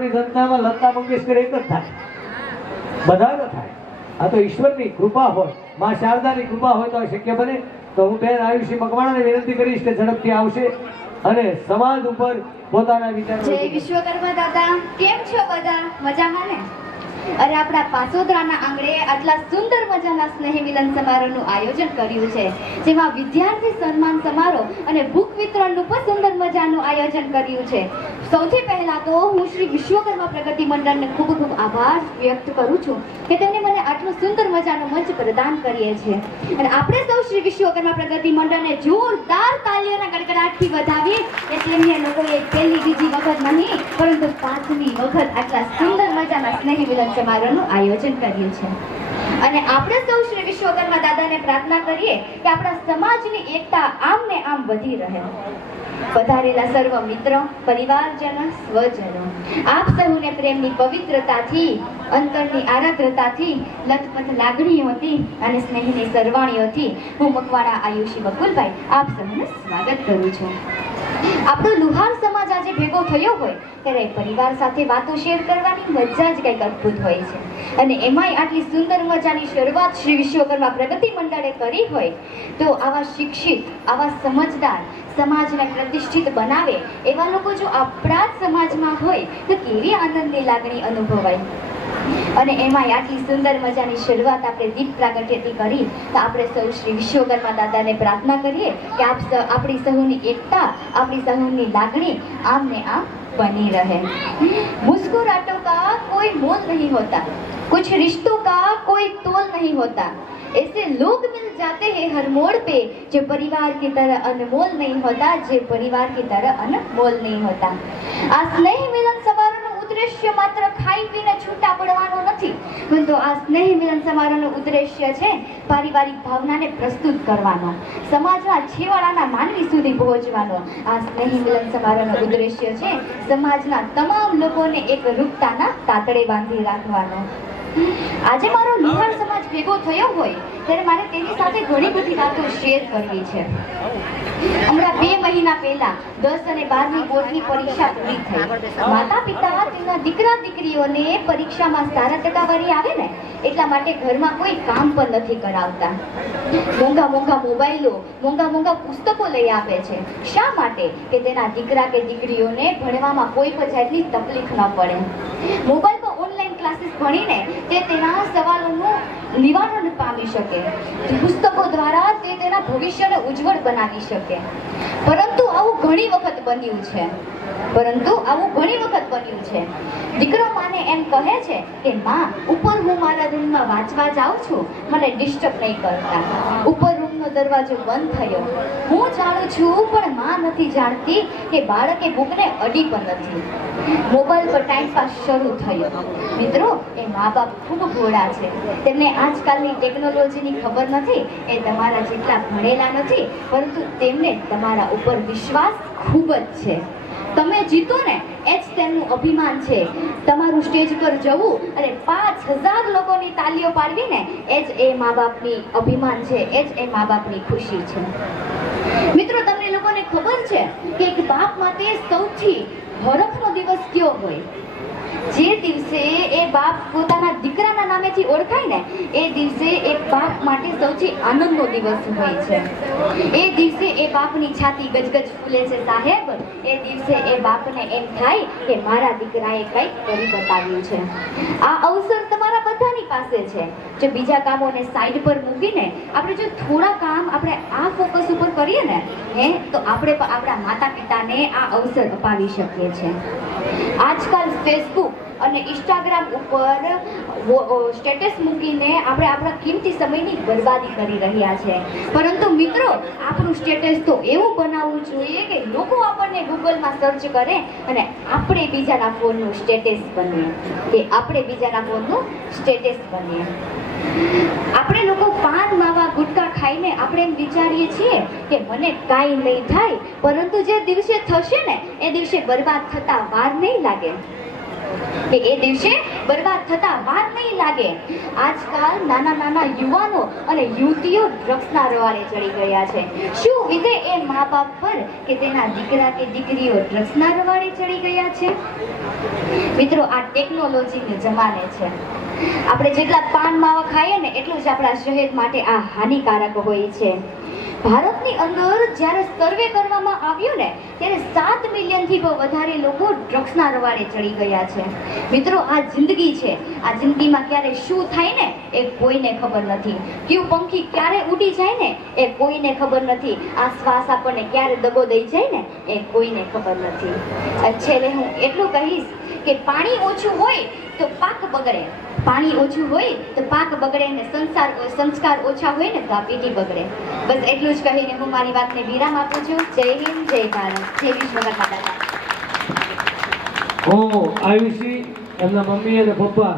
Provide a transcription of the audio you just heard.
સૌરાષ્ટ્રની જનતામાં લતા મંગેશકર એક જ થાય, બધા ન થાય. આ તો ઈશ્વરની કૃપા હોય, માં શારદાની કૃપા હોય તો આ શક્ય બને. તો હું બેન આયુષી મકવાણાને વિનંતી કરીશ કે ઝડપથી આવશે અને સમાજ ઉપર પોતાના વિચારો. જય વિશ્વકર્મા દાદા, કેમ છો બધા? મજામાં ને? અરે આપણા પાસોદરાના આંગણે આટલા સુંદર મજાના સ્નેહ મિલન સમારોહનું આયોજન કર્યું છે, જેમાં વિદ્યાર્થી સન્માન સમારોહ અને ભૂખ વિતરણનું પણ સુંદર મજાનું આયોજન કર્યું છે. સૌથી પહેલા તો હું શ્રી વિશ્વકર્મા પ્રગતિ મંડળને ખૂબ ખૂબ આભાર વ્યક્ત કરું છું કે તેમણે મને આટલું સુંદર મજાનું મંચ પ્રદાન કરીએ છે. અને આપણે સૌ શ્રી વિશ્વકર્મા પ્રગતિ મંડળને જોરદાર તાળીઓના ગડગડાટથી વધાવીએ કે તેમને લોકોએ પહેલી બીજી વખત નહીં પરંતુ 5મી વખત આટલા સુંદર મજાના સ્નેહ મિલન સમારોહનું આયોજન કર્યું છે. અને આપણે સૌ શ્રી વિશ્વકર્મા દાદાને પ્રાર્થના કરીએ કે આપણા સમાજની એકતા આમ ને આમ વધી રહે. પધારેલા સર્વ મિત્રો, પરિવારજનો, સ્વજનો, આપ સૌને પ્રેમની પવિત્રતાથી, અંતરની આરાધ્રતાથી, લથપથ લાગણીઓથી અને સ્નેહની સરવાણીઓથી હું મકવાણા આયુષી બકુલભાઈ આપ સૌનું સ્વાગત કરું છું. આપણો લુહાર સમાજ આજે ભેગો થયો હોય ત્યારે પરિવાર સાથે વાતો શેર કરવાની મજા જ કંઈક અદ્ભુત હોય છે. અને એમાંય આટલી સુંદર મજાની શરૂઆત શ્રી વિશ્વકર્મા પ્રગતિ મંડળે કરી હોય તો આવા શિક્ષિત, આવા સમજદાર, સમાજને પ્રતિષ્ઠિત બનાવે એવા લોકો જો આપણા જ સમાજમાં હોય તો કેવી આનંદની લાગણી અનુભવાય. અને એમાં આટલી સુંદર મજાની શરૂઆત આપણે દીપ પ્રાગટ્યથી કરી તો આપણે સૌ શ્રી વિશ્વકર્મા દાદાને પ્રાર્થના કરીએ કે આપણી સહુની એકતા, આપણી સહુની લાગણી આમ ને આમ बनी रहे. मुस्कुराहटों का कोई मोल नहीं होता, कुछ रिश्तों का कोई तोल नहीं होता, ऐसे लोग मिल जाते हैं हर मोड़ पे जो परिवार की तरह अनमोल नहीं होता, जो परिवार की तरह अनमोल नहीं होता. આ સ્નેહ મિલન સમારોહનો ઉદ્દેશ્ય માત્ર ખાઈ પીને છૂટા પડવાનો નથી, પરંતુ આ સ્નેહ મિલન સમારોહનો ઉદ્દેશ્ય છે પારિવારિક ભાવનાને પ્રસ્તુત કરવાનો, સમાજના છેવાડાના માનવી સુધી પહોંચવાનો. આ સ્નેહ મિલન સમારોહનો ઉદ્દેશ્ય છે સમાજના તમામ લોકોને એક રૂપતાના તાતડે બાંધી રાખવાનો. આજે મારો લુહાર સમાજ ભેગો થયો હોય ત્યારે મારે તેની સાથે ઘણી બધી વાતો શેર કરવી છે. હમણાં 2 મહિના પહેલા 10 અને 12ની બોર્ડની પરીક્ષા પૂરી થઈ. માતા પિતા તેમના દીકરા દીકરીઓને પરીક્ષામાં સારા ટકાવારી આવે ને એટલા માટે ઘરમાં કોઈ કામ પણ નથી કરાવતા. મોંઘા મોંઘા મોબાઈલો, મોંઘા મોંઘા પુસ્તકો લઈ આપે છે. શા માટે? કે તેના દીકરા કે દીકરીઓને ભણવામાં કોઈ પણ જાતની તકલીફ ન પડે. મોબાઈલમાં ઓનલાઈન ક્લાસીસ ભણીને તે તેના સવાલોનું નિવારણ પામી શકે, પુસ્તકો દ્વારા તે તેના ભવિષ્યને ઉજ્જવળ બનાવી શકે. પરંતુ આવું ઘણી વખત બન્યું છે. દીકરો માને એમ કહે છે કે માં, ઉપર હું મારા રૂમમાં વાંચવા જાઉં છું, મને ડિસ્ટર્બ નહીં કરતા. ઉપર રૂમનો દરવાજો બંધ થયો. હું જાણું છું પણ માં નથી જાણતી કે બાળકે બુકને અડી પણ નથી. મોબાઈલ પર ટાઈમ પાસ શરૂ થયો. મિત્રો, એ મા બાપ ખૂબ ભોળા છે. તેમને આજકાલની ટેકનોલોજીની ખબર નથી. એ તમારા જેટલા ભણેલા નથી, પરંતુ તેમને તમારા ઉપર વિશ્વાસ ખૂબ જ છે. તમે જીતો ને એ જ તેમનું અભિમાન છે. તમારું સ્ટેજ પર જવું અને 5000 લોકોની તાલીઓ પાડવીને એ જ એ મા બાપની અભિમાન છે, એ જ એ મા બાપની ખુશી છે. મિત્રો, તમને લોકોને ખબર છે કે એક બાપ માટે સૌથી હરખનો દિવસ કયો હોય? જે દિવસે એ બાપ પોતાના દીકરાના નામેથી ઓળખાય ને એ દિવસે એક બાપ માટે સૌથી આનંદનો દિવસ હોય છે. એ દિવસે એ બાપની છાતી ગજગજ ફૂલે છે સાહેબ. એ દિવસે એ બાપને એમ થાય કે મારા દીકરાએ કંઈક કરી બતાવ્યું છે. આ અવસર તમારા બધાની પાસે છે. જો બીજા કામોને સાઈડ પર મૂકીને આપણે જો થોડા કામ આપણે આ ફોકસ ઉપર કરીએ ને તો આપણે આપણા માતા પિતાને આ અવસર અપાવી શકીએ છીએ. આજકાલ ફેસબુક અને ઇન્સ્ટાગ્રામ ઉપર સ્ટેટસ મૂકીને આપણે આપણા કિંમતી સમયની બરબાદી કરી રહ્યા છે. પરંતુ મિત્રો, આપણું સ્ટેટસ તો એવું બનાવવું જોઈએ કે લોકો આપણને ગૂગલમાં સર્ચ કરે અને આપણે બીજાના ફોનનું સ્ટેટસ બનીએ. આપણે લોકો પાન માવા ગુટકા ખાઈને આપણે એમ વિચારીએ છીએ કે મને કાંઈ નહીં થાય, પરંતુ જે દિવસે થશે ને એ દિવસે બરબાદ થતા વાર નહીં લાગે. આજકાલ નાના નાના યુવાનો અને યુવતીઓ ડ્રગ્સના રવાડે ચડી ગયા છે. શું વિધે એ મા બાપ પર કે તેના દીકરા કે દીકરીઓ ડ્રગ્સના રવાડે ચડી ગયા છે? મિત્રો, આ ટેકનોલોજીનો જમાને છે. આપણે જેટલા પાન માવા ખાઈએ ને એટલું જ આપણા શહેર માટે આ હાનિકારક હોય છે. ભારતની અંદર જ્યારે સર્વે કરવામાં આવ્યું ને ત્યારે 7 મિલિયનથી વધારે લોકો ડ્રગ્સના રવાડે ચડી ગયા છે. મિત્રો, આ જિંદગી છે. આ જિંદગીમાં ક્યારે શું થાય ને એ કોઈને ખબર નથી. કયું પંખી ક્યારે ઉડી જાય ને એ કોઈને ખબર નથી. આ શ્વાસ આપણને ક્યારે દગો દઈ જાય ને એ કોઈને ખબર નથી. છેલ્લે હું એટલું કહીશ કે પાણી ઓછું હોય તો પાક બગડે, પાણી ઓછું હોય તો પાક બગડે, અને સંસ્કાર ઓછા હોય ને તો આ પેઢી બગડે. બસ એટલું જ કહીને હું મારી વાતને વિરામ આપું છું. જય હિન્દ, જય ભારત, જય વિશ્વકર્મા દાદા. હું આયુષી, એમના મમ્મી અને પપ્પા